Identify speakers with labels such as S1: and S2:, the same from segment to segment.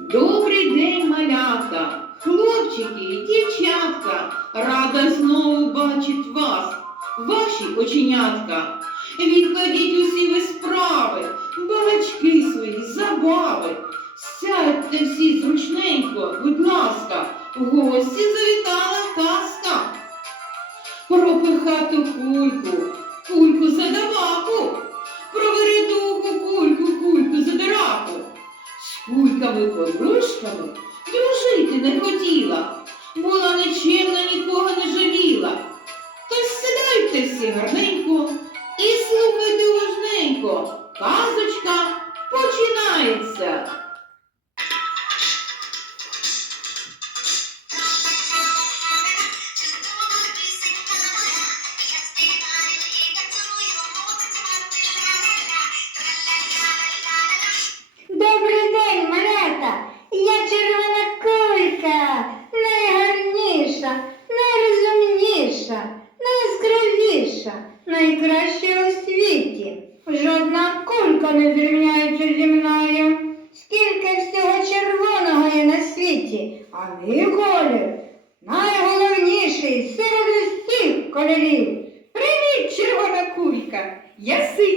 S1: Добрий день, малятка, хлопчики і дівчатка, рада знову бачить вас, ваші оченятка. Відкладіть усі ви справи, балачки свої, забави. Сядьте всі зручненько, будь ласка, в гості завітала казка. Про пихату кульку, кульку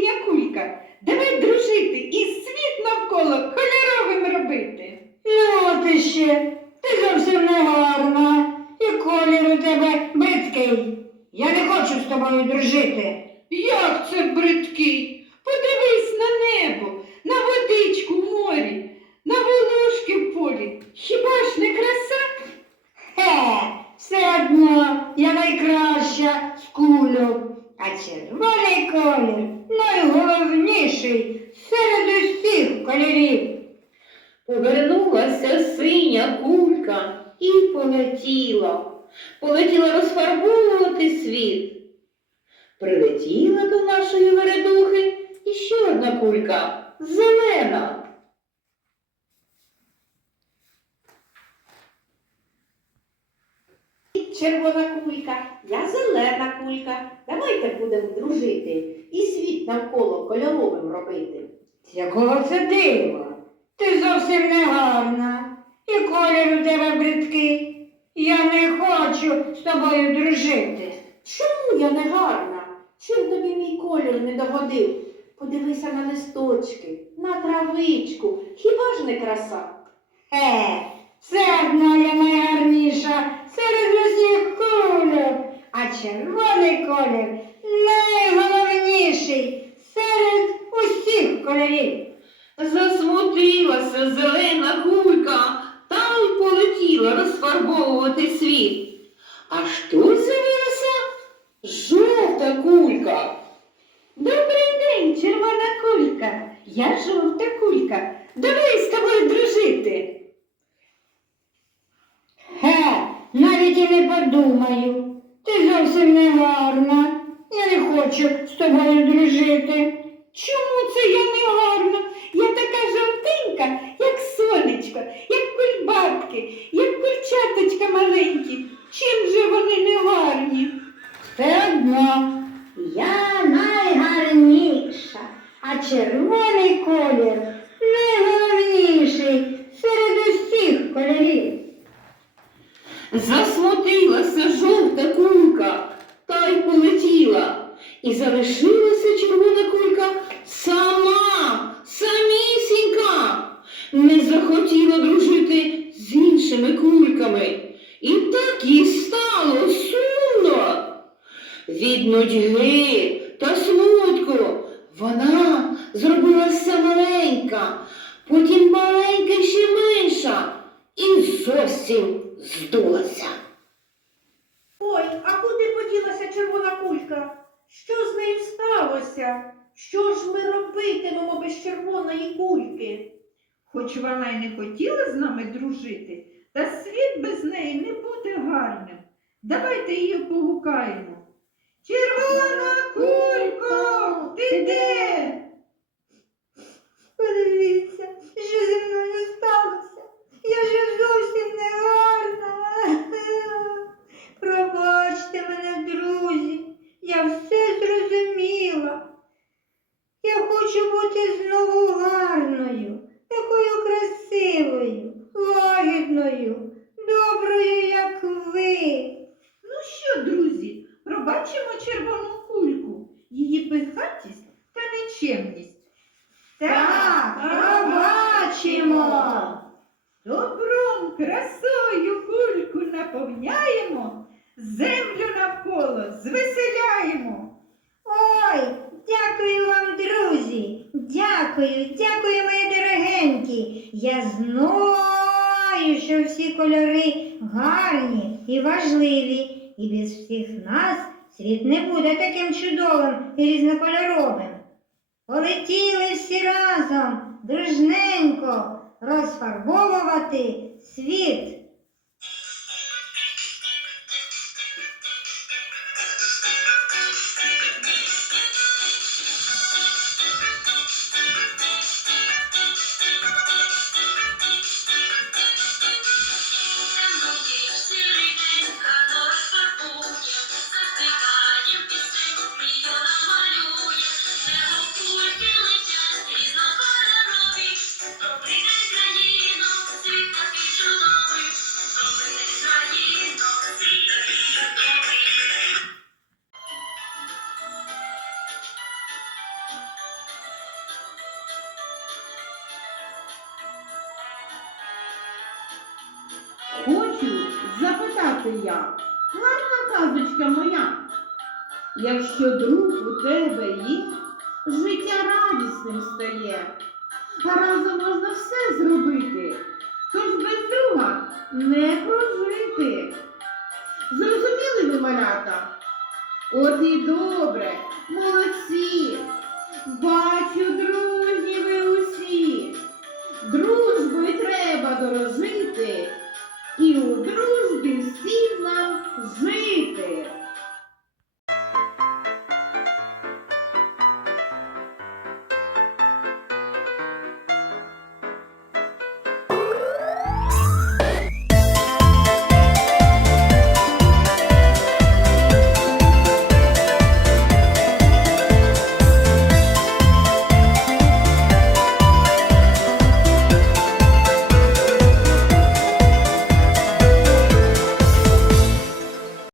S2: Я кулька.
S1: Давай дружити і світ навколо кольоровим робити.
S2: Ну, от іще, ти зовсім не гарна, і колір у тебе бридкий. Я не хочу з тобою дружити.
S1: Як це бридкий? Подивись на небо, на водичку в морі, на волошки в полі. Хіба ж не краса?
S2: Хе, все одно я найкраща з кульок, а червоний колір найголовніший серед усіх кольорів.
S1: Повернулася синя кулька і полетіла. Полетіла розфарбовувати світ. Прилетіла до нашої вередухи іще одна кулька зелена.
S3: Червона кулька, я зелена кулька. Давайте будемо дружити і світ навколо кольоровим робити.
S2: З якого це дива? Ти зовсім не гарна, і колір у тебе бридкий. Я не хочу з тобою дружити.
S3: Чому я не гарна? Чим тобі мій колір не догодив? Подивися на листочки, на травичку. Хіба ж не краса?
S2: Е, все одно я найгарніша серед усіх кульок, а червоний колір найголовніший серед усіх кольорів.
S1: Засмутилася зелена кулька та й полетіла розфарбовувати світ. Аж тут з'явилася жовта кулька. Добрий день, червона кулька. Я жовта кулька. Давай з тобою дружити.
S2: Ге, навіть і не подумаю. Ти зовсім не гарна. Я не хочу з тобою дружити.
S1: Чому це я не гарна? Я така жовтенька, як сонечко, як кульбабки, як курчаточка маленькі. Чим же вони не гарні?
S2: Все одно я найгарніша, а червоний колір найголовніший серед усіх кольорів.
S1: Засмутилася жовта кулька та й полетіла. І залишилася червона кулька сама, самісінька. Захотіла дружити з іншими кульками. І так їй стало сумно. Від нудьги та смутку вона зробилася маленька, потім маленька ще менша і зовсім здулася.
S3: Ой, а куди поділася червона кулька? Що з нею сталося? Що ж ми робитимемо без червоної кульки?
S4: Хоч вона й не хотіла з нами дружити, та світ без неї не буде гарним. Давайте її погукаємо. Червона кулько, ти де?
S2: Подивіться, що зі мною сталося. Я ж зовсім не гарна. Пробачте мене, друзі, я все зрозуміла. Я хочу бути знову гарною, такою красивою.
S4: Пробачимо червону кульку, її пихатість та нечемність.
S2: Так, пробачимо.
S4: Добром, красою кульку наповняємо, землю навколо звеселяємо.
S2: Ой, дякую вам, друзі. Дякую, дякую, мої дорогенькі. Я знаю, що всі кольори гарні і важливі, і без всіх нас світ не буде таким чудовим і різнокольоровим. Полетіли всі разом, дружненько, розфарбовувати світ.
S1: Запитати я, гарна казочка моя. Якщо друг у тебе є, життя радісним стає, разом можна все зробити, тож без друга не прожити. Зрозуміли ви, малята? От і добре, молодці. Бачу, дружні ви усі. Дружбою треба дорожити. І нам жити.